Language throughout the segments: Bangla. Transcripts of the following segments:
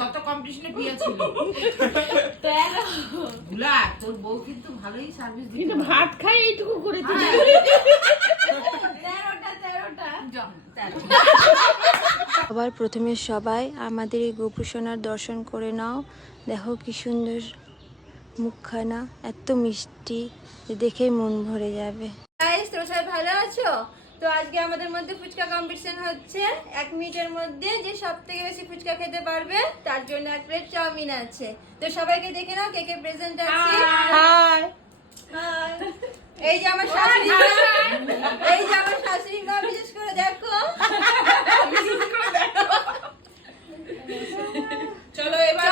যত কম্পিটিশনে পিয়া ছিল ভুলা তোর বউ কিন্তু ভালোই সার্ভিস দিত, কিন্তু ভাত খাই এইটুকু করে দিল। সবার প্রথমে সবাই আমাদের এই গোপুসোনার দর্শন করে নাও। দেখো কি সুন্দর মুখখানা, এত মিষ্টি, দেখেই মন ভরে যাবে। গাইস, তোমরা সবাই ভালো আছো? তো আজকে আমাদের মধ্যে ফুচকা কম্পিটিশন হচ্ছে। 1 মিনিটের মধ্যে যে সব থেকে বেশি ফুচকা খেতে পারবে তার জন্য 1 প্লেট চাউমিন আছে। তো সবাইকে দেখে নাও কে কে প্রেজেন্ট আছে। হাই হাই, এই যে আমার শাশুড়ি মা, এই যে আমার শাশুড়ি মা, বিশেষ করে দেখো। চলো এবার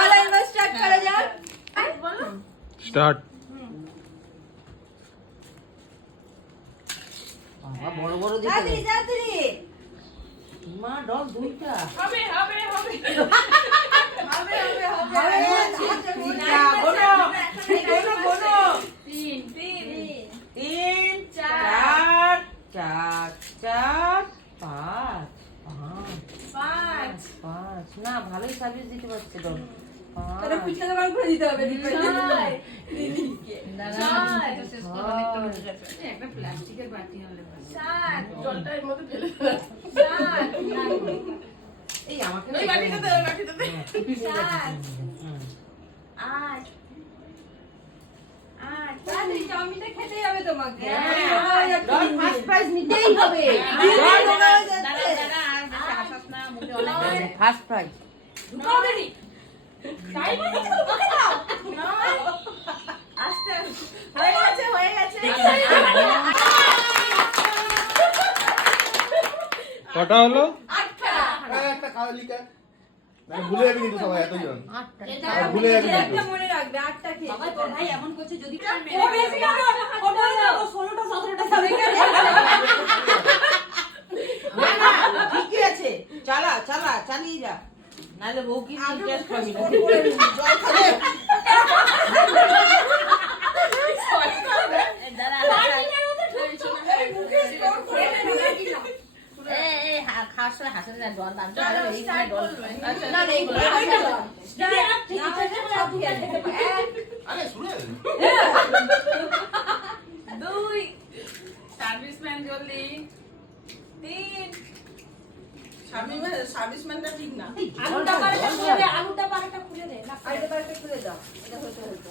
স্টার্ট করা যাক। স্টার্ট। বড় বড় দিকে তাড়াতাড়ি তাড়াতাড়ি। মা ডল দুইটা হবে হবে হবে হবে হবে হবে। তিন চার চার চার পাঁচ পাঁচ পাঁচ না ভালোই সার্ভিস দিতে পারছে ডল। একটা প্লাস্টিকের বাটি আনলে জলটার মধ্যে ফেলে এই আমাকে ওই বাটিটাতে আট তাড়াতাড়ি চাউমিনটা খেতেই হবে তোমাকে। ফার্স্ট প্রাইজ নিতেই হবে। ফার্স্ট প্রাইজ আস্তে হয়ে গেছে হয়ে গেছে। কটা হলো? একটা খাওয়া লিখা ভুলে যাবে কিন্তু সবাই এতজন ভুলে যাবে একটা মনে রাখবে, 8টা খেয়ে বাবা তোর ভাই এমন করছে যদি ও বেশি না, ও বলে দাও 16টা 17টা সবাই ঠিকই আছে, চালা চালা চালিয়ে যা, নাহলে বউ কি টেস্ট পাবি না। আরে শুনে দুই সার্ভিসম্যান জলদি তিন সার্ভিসম্যানটা ঠিক না আলুটা পারেটা খুলে দে, আলুটা পারেটা খুলে দে না, আলুটা পারেটা খুলে দাও, এটা হতে হতো।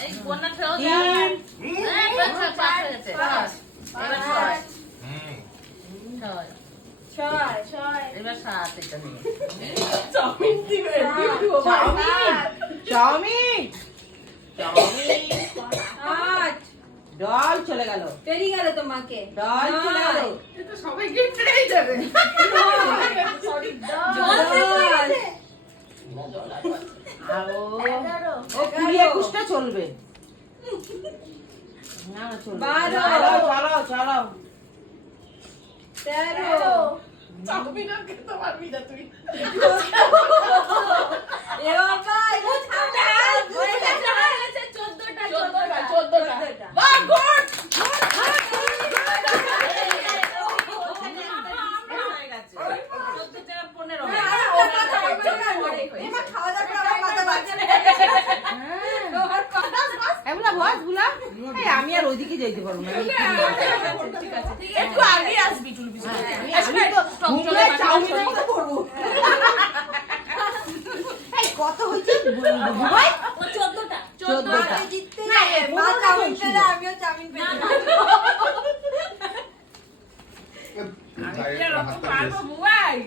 এই কোনটা ফেল ছয় ছয় এবার সাত এটা নিয়ে চাউমিন দিবে চাউমিন চাউমিন আট ডাল চলে গেল, পেরিয়ে গেল তোমাকে। ডাল চলে গেল, এটা সবাই গিফট পেয়ে যাবে সরি ও 20-21টা চলবে না না চলবে, চালাও চালাও চালাও 13 চাউমিন আর খেতে পারবি না তুই এ বাবা এটা ঠান্ডা হয়ে গেছে 14টা 14টা বাহ গুড আমি আর ওইদিকে যেতে পারবো না, একটু আগে আসবি টুলু কত হয়েছে ভাই? 14টা 14টা জিততে মা চাউমিন পেলে আমিও চাউমিন পেলাম।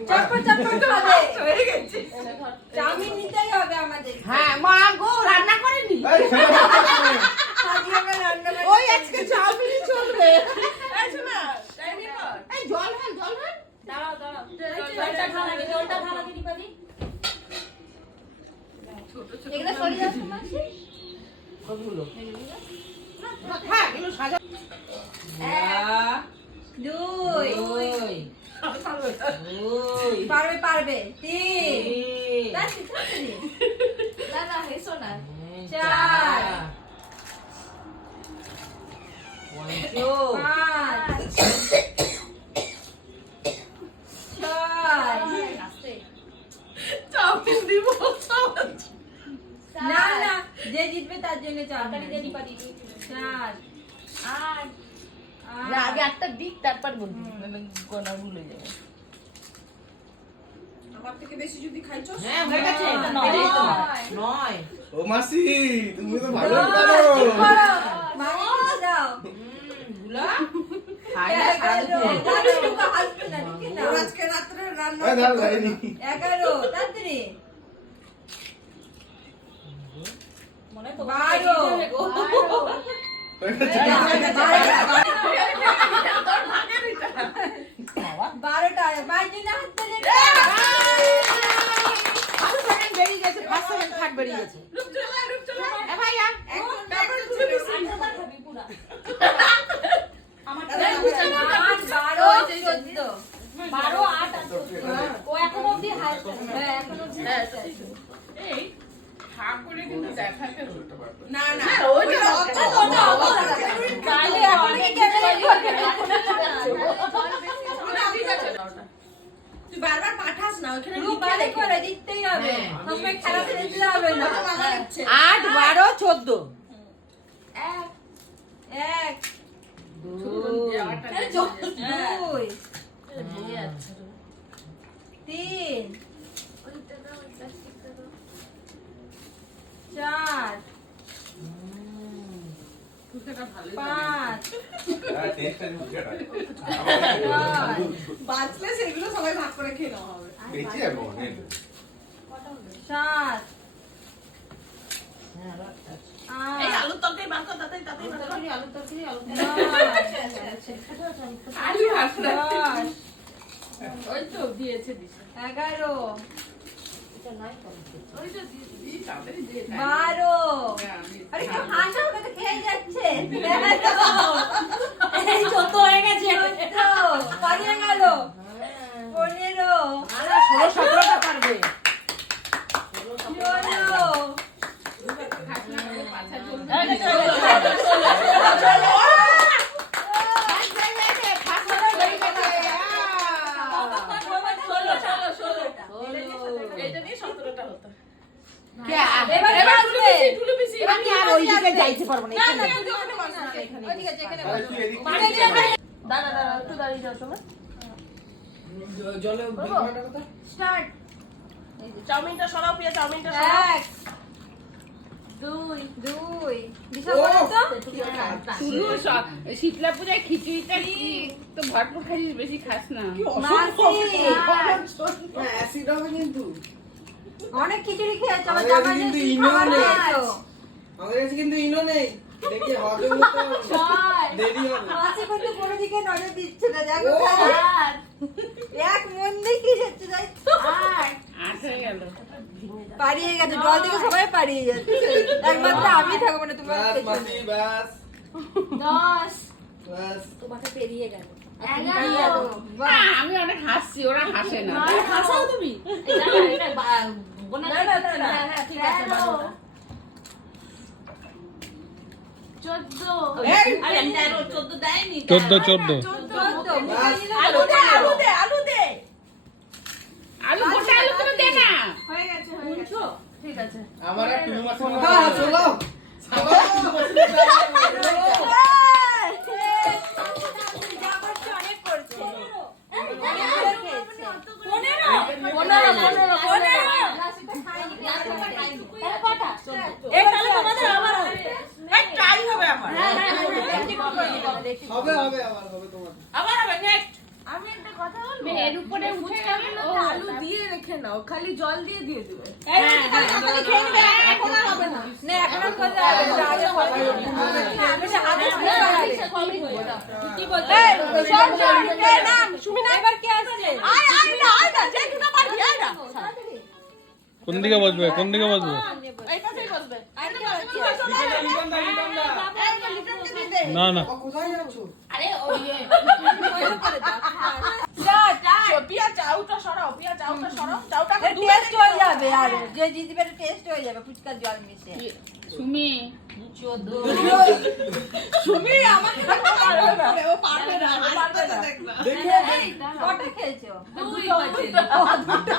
চটপট চটপট হবে, হয়ে গেছে চাউমিন নিতেই হবে আমাদের। হ্যাঁ মা গো রান্না করেনি, আজকে আমরা রান্না বান্না ওই আজকে চাউমিনই চলবে। এই জল ঢাল জল ঢাল, দাঁড়াও দাঁড়াও, জলটা ঢালা দি, জলটা ঢালা দি দীপালি। এগুলো সরিয়ে দাও মাসি। ওগুলো হ্যাঁ এগুলো সাজা। 1 2 ওই পারবে পারবে 3 এই তাড়াতাড়ি তাড়াতাড়ি, না না হেসো না, 4 1 2 5 6 চাউমিন দিব না না, যে জিতবে তার জন্য চারটারি দেরি পারি। 4 8 আগে একটা দিক তারপর বলবি, গোনা ভুলে যাবে। হ্যাঁ হয়ে গেছে, নয়। 9 ও মাসি তুমি তো ভালো করো পারো। মাইনে দাও। বুলা খাই না সারা দুপুর। হাসবে না, ঠিক না? আজকে রাত্রে রান্না এই দাও যাইনি 11 তাড়াতাড়ি। মনে তো 12 12টা বাইরে না হাত ধরে। ফার্স্ট সেকেন্ড বেরিয়ে গেছে, ফার্স্ট সেকেন্ড থার্ড বেরিয়ে গেছে। এ ভাইয়া না না ওইটা কালে অনেক তুই বারবার পাঠাস না, ওখানে লিখে রেখে দিতেই হবে, সবসময় খেলা ছেড়ে দিলে হবে না। 8 12 14 এক 2 দুই 3 4 5 হ্যাঁ টেস্ট আছে বুঝাটা বাঁচলে সেগুলো সবাই ভাগ করে খেয়ে নেওয়া হবে। বেঁচে যাবো অনেক 7 এই 8 আলুর তরকারি বার কর, তাতেই তাতেই বার কর। আলু তরকারি 9 আলু হাসলে 10 ওই তো দিয়েছে দিছে 11 ওই তো দি তাড়াতাড়ি দিয়ে দে। 12 আমি আরে কি হাসা হবে তো খেয়ে যাচ্ছে। এই যত হয়ে গেছে তো পারিয়ে গেল 15 আরে 16 17টা পারবে। এটা দিয়ে 17টা হতো। এবার আসবে। টুলু পিসি আমি আর ওইদিকে যাইতে পারবো না, এখানে ওইদিকে আছে, এখানে আরে তুই এদিক দাঁড়া দাঁড়া একটু দাঁড়িয়ে যাও তুমি। জলে বেগুনটা কথা স্টার্ট। চাউমিনটা সরাও, প্রিয়া চাউমিনটা সরাও। 1 2 দিশা বলো তো। শুধু শীতলা পূজায় খিচুড়িটা কি তো ভরপুর খাইছিস, বেশি খাস না। মাসি অ্যাসিড হবে কিন্তু। অনেক খিচুড়ি খেয়েছো, আমার আমাদের জামাই কিন্তু কি ইনো খাবার নেই। খেয়েছো? আমাদের কাছে কিন্তু ইনো নেই, দেখে হজম হতে দেরি হবে। মাসি কিন্তু কোনো দিকে নজর দিচ্ছে না, দেখো ও। এক মন দিয়ে কি হচ্ছে যাই। 8 হয়ে গেল। পারিয়ে গেছে, জল থেকে সবাই পারিয়ে যাচ্ছে, একমাত্র আমি থাকবো না তোমার বাস পেছনে। মাসি বাস 10 বাস। তোমাকে পেরিয়ে গেল। না, আমি অনেক হাসছি, ওরা হাসে না। হাসাও তুমি। না ঠিক আছে বলো। 14 এই, আরে আমি 14 দেয়নি। 14 আলু দে আলু দে আলু দে। আলু গোটা আলু করে দে না। হয়ে গেছে শুনছো? ঠিক আছে। আমার আর টুলু মাসি হ্যাঁ চলো অনেক করছে। 15 তাহলে তোমাদের আবার হবে। এই ট্রাই হবে আমার। হবে হবে আবার হবে তোমার। আবার হবে নেক্সট। আমি একটা কথা বলবো, এর উপরে উঠে গেল না। আলু দিয়ে রেখে নাও, খালি জল দিয়ে দিয়ে দিবে। এখন আর হবে না। না এখন আর করতে হবে না, আগে করতে হবে। আমি তো আগে কি বলতে? সব কে নাম সুমিনা, এবার কে আসছে? আয় না যে কিনা পারবি আয় না। কোন দিকে বসবে, কোন দিকে বসবে? এইটাতেই বসবে। আর কে আসছে? না না, কোথায় যাচ্ছ? আরে ওই পিয়া চাউটা সরাও, পিয়া চাউটা সরাও, চাউটাকে টেস্ট হয়ে যাবে, আর যে জিতবে টেস্ট হয়ে যাবে ফুচকার জল মিশে। সুমি তুমি আমাকে পারবে না, ও পারবে না, পারবে না। দেখে কটা খেয়েছো? দুটো।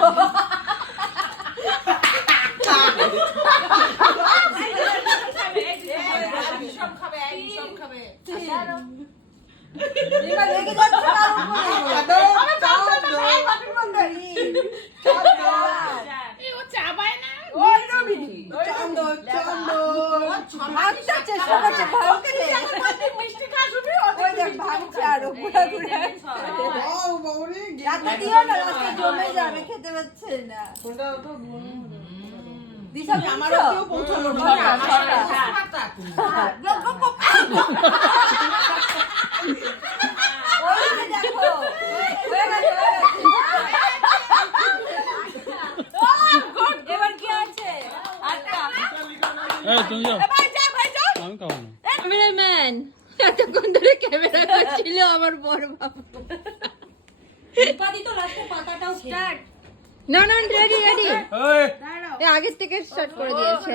এবার রেগে যাচ্ছে তার উপরে। এই ও চাবায় না ভাঙতে চেষ্টা করছে, ভাঙতে। ওই দেখ, ভাঙছে আরো পুরোপুরি। রাতে দিও না, রাতে জমে যাবে, খেতে পাচ্ছে না। দিশা আমার বুঝছো? কেউ পৌঁছালো না। ছটা, ছটা। ছটা। ওই যে দেখো, হয়ে গেছে, হয়ে গেছে। এবার কি আছে? আটটা। এই তুমি যাও, আমি খাবো না। ক্যামেরাম্যান এতক্ষণ ধরে ক্যামেরা করছিল আমার বড় বাবু। না না, রেডি রেডি, আগের থেকে স্টার্ট করে দিয়েছে।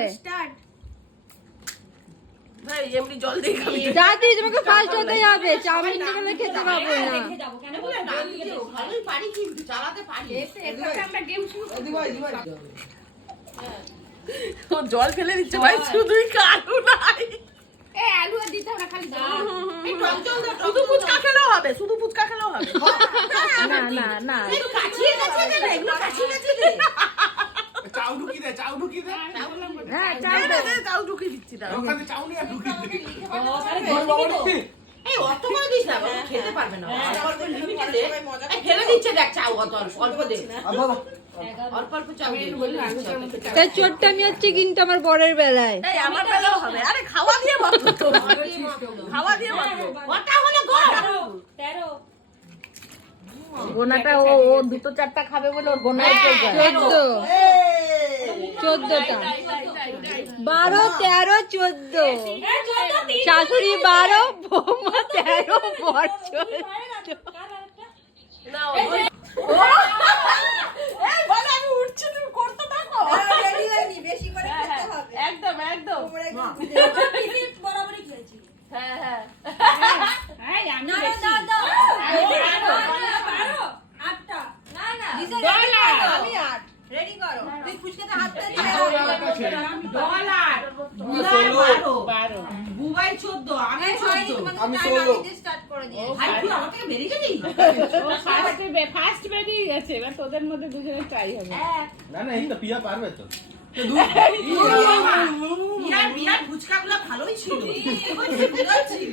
ভাই এমনি জল দিয়ে খাবি। দাদি তোমাকে ফার্স্ট হতেই হবে, চাউমিন নিয়ে খেতে পাবো না। ভালোই পারি কিন্তু চালাতে পারি। আমরা গেম শুরু ও জল ফেলে দিচ্ছে ভাই, শুধুই কাটু নাই। এই আলু আর দিতে আমরা খালি দাও এই টক জল দাও, শুধু ফুচকা খেলেও হবে, শুধু ফুচকা খেলেও হবে। না না না, একটু কাছিয়ে গেছে যে না, এগুলো কাছিয়ে গেছে রে। চাউ ঢুকি দে, চাউ ঢুকি দে। হ্যাঁ চাউ ঢুকিয়ে দিচ্ছি না। ওখানে চাউ নিয়ে ঢুকি দে। এই অত করে দিস না, বাবা খেতে পারবে না। অল্প লিমিটে দে। এই ফেলে দিচ্ছে দেখ চাউ, অত অল্প দে। অল্প অল্প চাউ দে। তাই চোট্টামি হচ্ছে কিন্তু আমার বরের বেলায়। এই আমার বেলাও হবে। আরে খাওয়া দিয়ে বাঁচো তো। খাওয়া দিয়ে বাঁচো। ওটা হলো গোল। গোনাটা ও দুটো চারটা খাবে বলে ওর গোনা 14, 14টা, 12, 13, 14। শাশুড়ি 12, বৌমা 13, বর 14। এই বলে আমি উঠছি, তুমি করতে থাকো। একদম একদম। হ্যাঁ হ্যাঁ। আমি আমি 8 রেডি করো, তুই ফুচকাতে হাত দে। ডলার বুবাই 12, বুবাই 14, আমি 14। আমি 16। স্টার্ট করে দিয়েছি। ভাই তুই আমার থেকে বেরিয়ে গেলি? ফার্স্ট বেরিয়ে গেছে, এবার তোদের মধ্যে দুজনে ট্রাই হবে। না না, এই তো পিয়া পারবে তো। বিয়ার ফুচকাগুলো ভালোই ছিল। ভালো ছিল।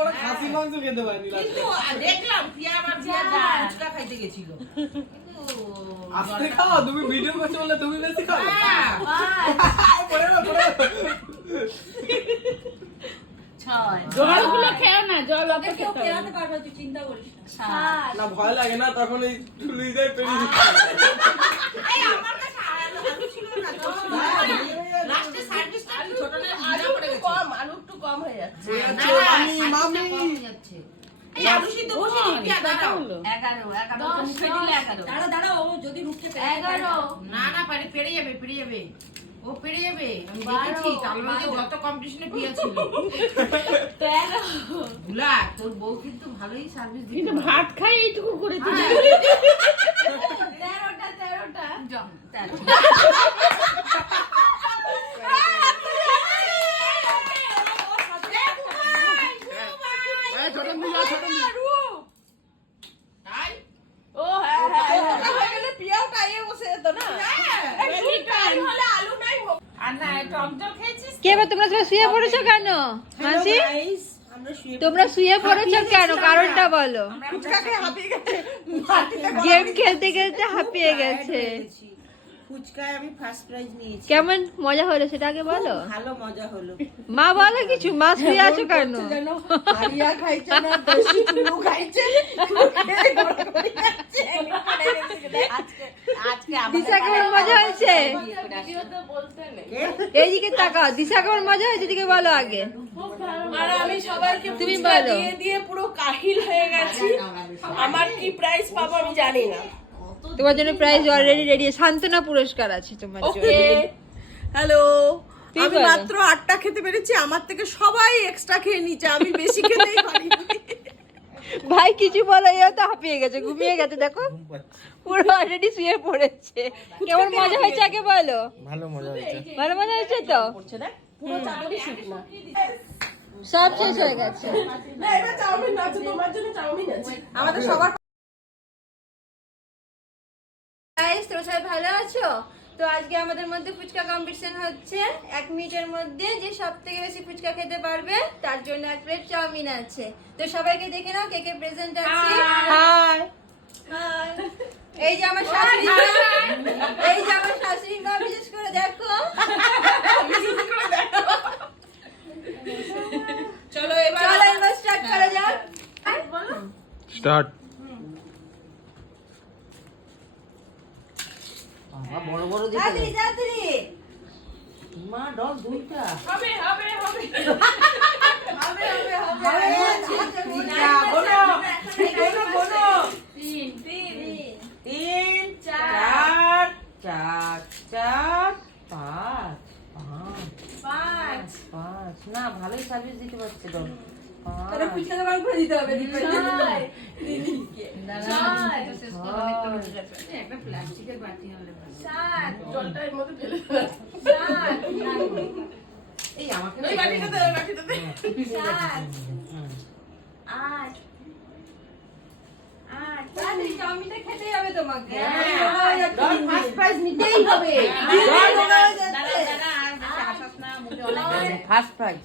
ওরা খাসি মাংস খেতে পারেনি কিন্তু দেখলাম পিয়া আবার বিয়ার ফুচকা খাইতে গেছিল। আস্তে খাও, তুমি ভিডিও করছো বলে তুমি বেশি খাও। হ্যাঁ। পড়ে না, পড়ে না। 6 জলগুলো খেও না, জল অত খেতে হবে না। না ভয় লাগে না, তখন এই চুলি যায় পেরিয়ে এই আমার কাছে আলু ছিল না তো। লাস্টে সার্ভিসটা ছোট না আলু পড়ে গেছে। আলু একটু কম হয়ে যাচ্ছে। না আমি, মামি। কম হয়ে যাচ্ছে। এই আলু সিদ্ধ বসে দিই কি দাঁড়াও। 11 তো মুখে দিলে 11। না না পেরে যাবে। ও পেরে যাবে। আমি দেখেছি তালবাজে যত কম্পিটিশনে বিয়ে ছিল। ভুলা তোর বউ কিন্তু ভালোই সার্ভিস দিত। কিন্তু ভাত খাই এইটুকু করেছি। 13টা জম 13। কে বা তোমরা সবাই শুয়ে পড়েছো কেন? মাসি তোমরা শুয়ে পড়েছো কেন? কারণটা বলো। গেম খেলতে খেলতে হাঁপিয়ে গেছে। ফুচকায় আমি ফার্স্ট প্রাইজ নিয়েছি। কেমন মজা হলো সেটা আগে বলো। ভালো মজা হলো। মা বলো কিছু, মা শুয়ে আছো কেন? হারিয়া খাইছে না, দেশি চুলু খাইছে। আজকে দিশা কেমন মজা হয়েছে? এইদিকে তাকাও, দিশা কেমন মজা হয়েছে এদিকে বলো আগে। আর আমি সবাইকে তুমি ফুচকা বলো। দিয়ে দিয়ে পুরো কাহিল হয়ে গেছি। আমার কি প্রাইজ পাবো আমি জানি না। তোমার জন্য প্রাইজ অলরেডি রেডি, সান্ত্বনা পুরস্কার আছে তোমার জন্য। ওকে, হ্যালো। তুই আমি বলো। মাত্র 8টা খেতে পেরেছি, আমার থেকে সবাই এক্সট্রা খেয়ে নিচ্ছে, আমি বেশি খেতেই পারিনি। ভাই কিছু বলো, এও তো হাঁপিয়ে গেছে, ঘুমিয়ে গেছে, দেখো পুরো অলরেডি শুয়ে পড়েছে। কেমন মজা হয়েছে আগে বলো। ভালো মজা হয়েছে। ভালো মজা হয়েছে তো? পুরো চাদরই শুকনা। সব শেষ হয়ে গেছে। না এবার চাউমিন আছে, তোমার জন্য চাউমিন আছে। আমাদের সবার গাইস, তোমরা সবাই ভালো আছো? তো আজকে আমাদের মধ্যে ফুচকা কম্পিটিশন হচ্ছে। 1 মিনিটের মধ্যে যে সব থেকে বেশি ফুচকা খেতে পারবে তার জন্য 1 প্লেট চাউমিন আছে। তো সবাইকে দেখে নাও কে কে প্রেজেন্ট আছে। High high. এই যে আমার শাশুড়ি মা, এই যে আমার শাশুড়ি মা, বিশেষ করে দেখো। চলো এবার চলো এবার স্টার্ট করা যাক। স্টার্ট। বড় বড় তাড়াতাড়ি তাড়াতাড়ি। মা ডল দুইটা হবে হবে হবে হবে হবে হবে। গোনো গোনো তিন তিন চার চার চার পাঁচ পাঁচ পাঁচ না ভালোই সার্ভিস দিতে পারছে ডল তাহলে ফুচকা দোকান করে দিতে হবে। একটা প্লাস্টিকের বাটি হলে ভালো। জলটা এর মধ্যে ফেলে এই আমাকে ওই বাটিটা দে, ওই বাটিটা দে। 8 তাড়াতাড়ি চাউমিনটা খেতেই হবে তোমাকে। ডল ফার্স্ট প্রাইজ নিতেই হবে ফার্স্ট প্রাইজ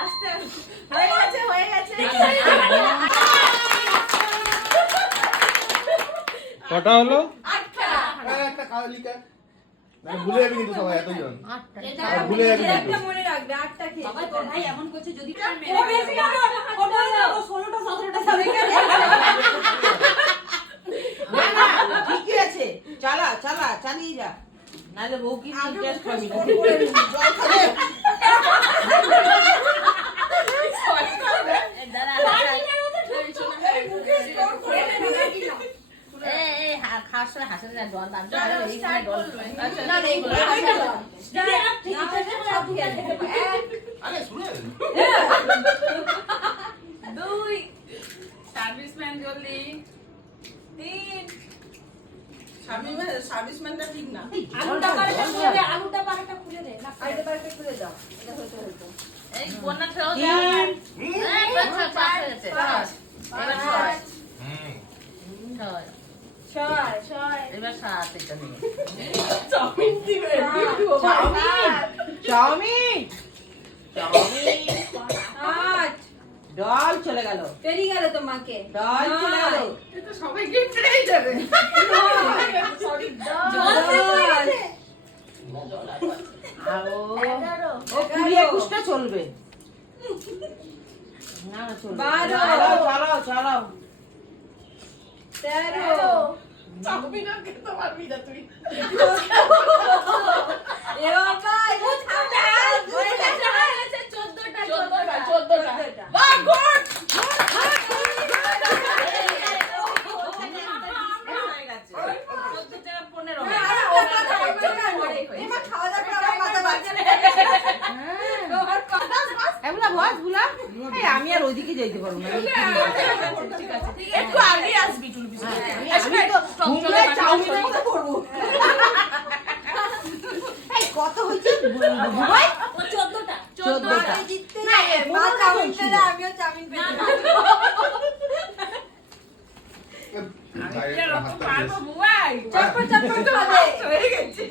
আস্তে হয়ে গেছে হয়ে গেছে। কটা হলো? একটা খাওয়া লিখে ভুলে যাবি কিন্তু সবাই এতজন এটা ভুলে যাবি কিন্তু। একটা মনে রাখবে, 8টা খেয়ে। বাবা তোর ভাই এমন করছে যদি ও বেশি খাবো, ও বললো, ও 16টা 17টা খাবে কেন? না না ঠিকই আছে চালা চালা চালিয়ে যা নালে বউ কি টেস্ট করবি না না রে, এগুলো খাবে না। ঠিক আছে, সব খেয়ে খেতে পারে। আরে শুনে 2 সার্ভিসম্যান জলদি 3 সার্ভিসম্যানটা ঠিক না। আলুটা পারেটা খুলে দে, আলুটা পারেটা খুলে দে। না, আলুটা পারেটা খুলে দাও। এটা হইতো হইতো। এই কোনা ফেরত তিন ছয় এবার সাত এটা নিয়ে চাউমিন দিবে। চাউমিন চাউমিন 8 ডল চলে গেল পেরিয়ে গেল তোমাকে। ডল চলে গেল এটা সবাইকে পেয়ে যাবে। ও 20-21টা চলবে না না চলবে 12 চালাও চালাও 13 চাউমিন আর খেতে পারবি না তুই। এ বাবা, এটা ঠান্ডা হয়ে গেছে, হয়ে গেছে 14টা 14টা। বাহ গুড। এমা খাওয়া দাওয়া করে আমার মাথা বাজছে না। এগুলা বস গুলা এই আমি আর ওইদিকে যাইতে পারবো না একটু আগে আসবি টুলু পিছনে। আমি তো ঘুমলে চাউমিনের মতো করবো এই কত হইছে ঘুমাই 14টা 14টা আমি জিততে না, মা চাউমিন পেলে আমিও চাউমিন পেতে পারবো। চটপট চটপট খাবে। হয়ে গেছে।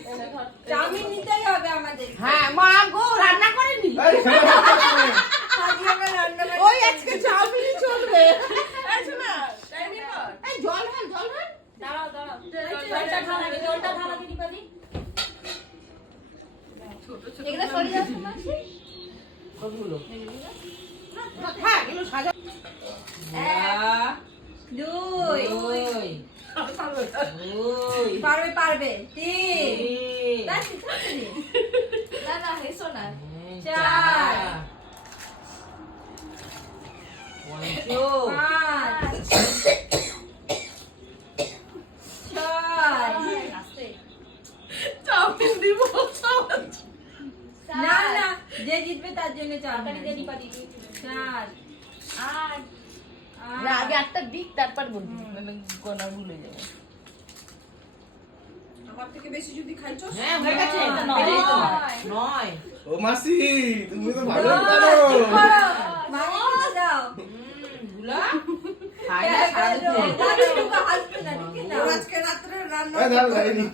চাউমিন নিতেই হবে আমাদের। হ্যাঁ মা গো রান্না করেনি আজকে আমরা রান্না বান্না ওই আজকে চাউমিনই চলবে আচ্ছা না, টাইমই কর। এই জল ঢাল দাঁড়াও দাঁড়াও জলটা ঢালা দিদি পারি এগুলো সরিয়ে যাচ্ছে মাসি। কতগুলো হ্যাঁ এগুলো সাজা 2 ওই পারবে পারবে 3 তিন তাড়াতাড়ি না না হেসো না 4 5 6 চাউমিন দিব। না না, যে জিতবে তার জন্য চাউমিন দিদি পারি 4 8 আগে একটা দিক তারপর বলবি কোনা ভুলে যাবে আমার থেকে বেশি যদি খাইছো হ্যাঁ হয়ে গেছে নয় ও মাসি তুমি তো ভালো পারো গুলা খাই না সারাদিন ওর আজকে রাত্রে রান্না এই দাঁড়া যায়নি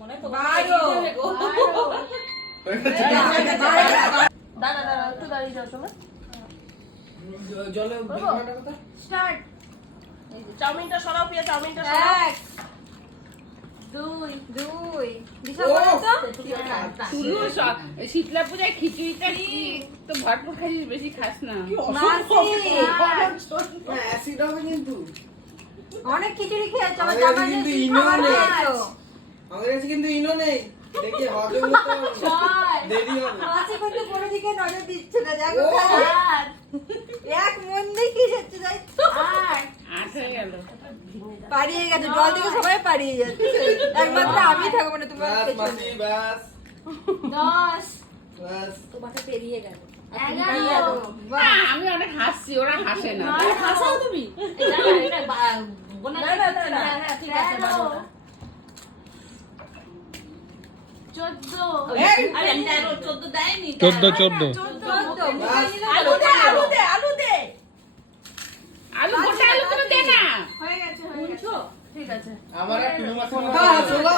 মনে হয় তো দাঁড়া দাঁড়া একটু দাঁড়িয়ে যাও তোমরা জলে বিমানটা কথা স্টার্ট চাউমিনটা সরাও প্রিয়া চাউমিনটা সরাও শুধু শীতলা পূজায় খিচুড়িটা কি তো ভরপুর খাইছিস বেশি খাস না অ্যাসিড হবে কিন্তু অনেক খিচুড়ি খেয়েছো আমার কাছে কিন্তু ইনো নেই আমার কাছে কিন্তু ইনো নেই দেখি হবে তো দেরি হবে কোনো দিকে নজর দিচ্ছে না দেখো এক মন দিয়ে কি হচ্ছে যাই আট হয়ে গেল পারিয়ে গেছে জল থেকে সবাই পারিয়ে যাচ্ছে একমাত্র আমি থাকবো না তোমার বাস মাসি বাস 10 বাস তোমাকে পেরিয়ে গেল না, আমি অনেক হাসছি ওরা হাসে না হাসাও তুমি এটা বোনা না ঠিক আছে বারোটা 14 আরে আমি 14 দেয়নি 14 আলু দে আলু দে আলু দে আলু গোটা আলু করে দে না শুনছো ঠিক আছে আমার আর তুমি মাসি হ্যাঁ চলো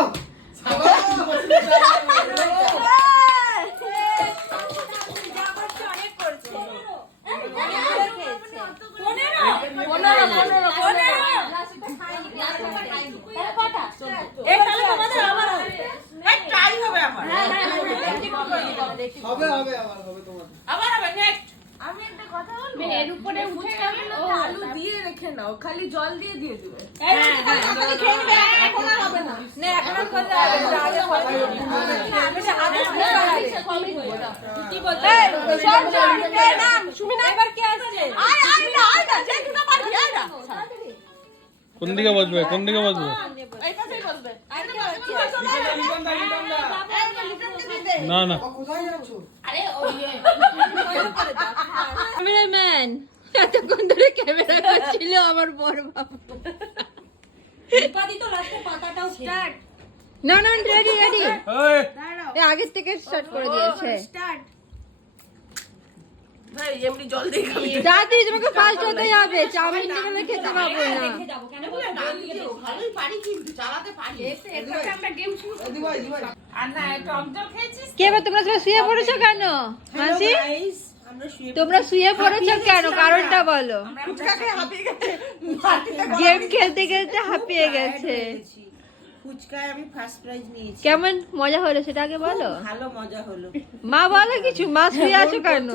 ট্রাই হবে আমার হবে হবে আবার হবে তোমার আবার হবে নেক্সট আমি একটা কথা বলবো এর উপরে উঠে গেল আলু দিয়ে রেখে নাও খালি জল দিয়ে দিয়ে দিবে এখন আর হবে না না এখন আর কথা হবে না আগে কথা কি বলতে সব জল নাম সুমিনা এবার কে আসছে কোন দিকে বসবে কোন দিকে বসবে এইটাতেই বলবে না না কোথায় যাচ্ছ আরে ওই ক্যামেরাম্যান এতক্ষণ ধরে ক্যামেরা করছিল আমার বড় বাবু উপাদি তো লাস্টে পাতাটাও স্টার্ট না না রেডি রেডি এই এ আগে থেকে স্টার্ট করে দিয়েছে ভাই এমনি জল দিয়ে খাবি তাড়াতাড়ি তোমাকে ফার্স্ট হতে হবে চাউমিন নিয়ে খেতে পাবো না দেখে যাবো কেন ভালোই পারি কিন্তু চালাতে পারি আমরা গেম শুরু আর না টক জল খেয়েছিস কে বা তোমরা সবাই শুয়ে পড়েছো কেন মাসি তোমরা শুয়ে পড়েছো কেন কারণটা বলো গেম খেলতে খেলতে হাঁপিয়ে গেছে ফুচকায় আমি ফার্স্ট প্রাইজ নিয়েছি কেমন মজা হলো সেটা আগে বলো ভালো মজা হলো মা বলো কিছু মা শুয়ে আছো কেন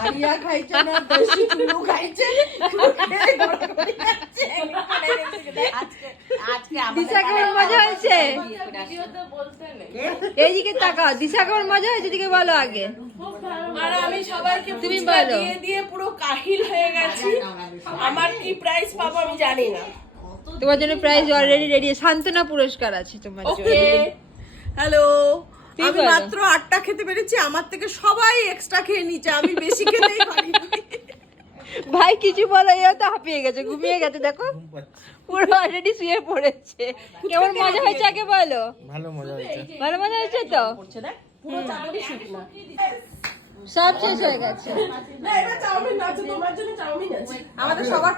হারিয়া খাইছে না দেশি চুলু খাইছে আজকে দিশা কেমন মজা হয়েছে এইদিকে তাকাও দিশা কেমন মজা হয়েছে এদিকে বলো আগে আর আমি সবাইকে তুমি ফুচকা বলো। দিয়ে দিয়ে পুরো কাহিল হয়ে গেছি আমার কি প্রাইজ পাবো আমি জানি না তোমার জন্য প্রাইজ অলরেডি রেডি সান্ত্বনা পুরস্কার আছে তোমার জন্য ওকে হ্যালো তুমি আমি বলো। মাত্র 8টা খেতে পেরেছি আমার থেকে সবাই এক্সট্রা খেয়ে নিচ্ছে আমি বেশি খেতেই পারিনি ভাই কিছু বলো এও তো হাঁপিয়ে গেছে ঘুমিয়ে গেছে দেখো পুরো অলরেডি শুয়ে পড়েছে কেমন মজা হয়েছে আগে বলো ভালো মজা হয়েছে ভালো মজা হয়েছে তো পুরো চাটনি শুট না সব শেষ হয়ে গেছে না এটা চাউমিন আছে তোমার জন্য চাউমিন আছে আমাদের সবার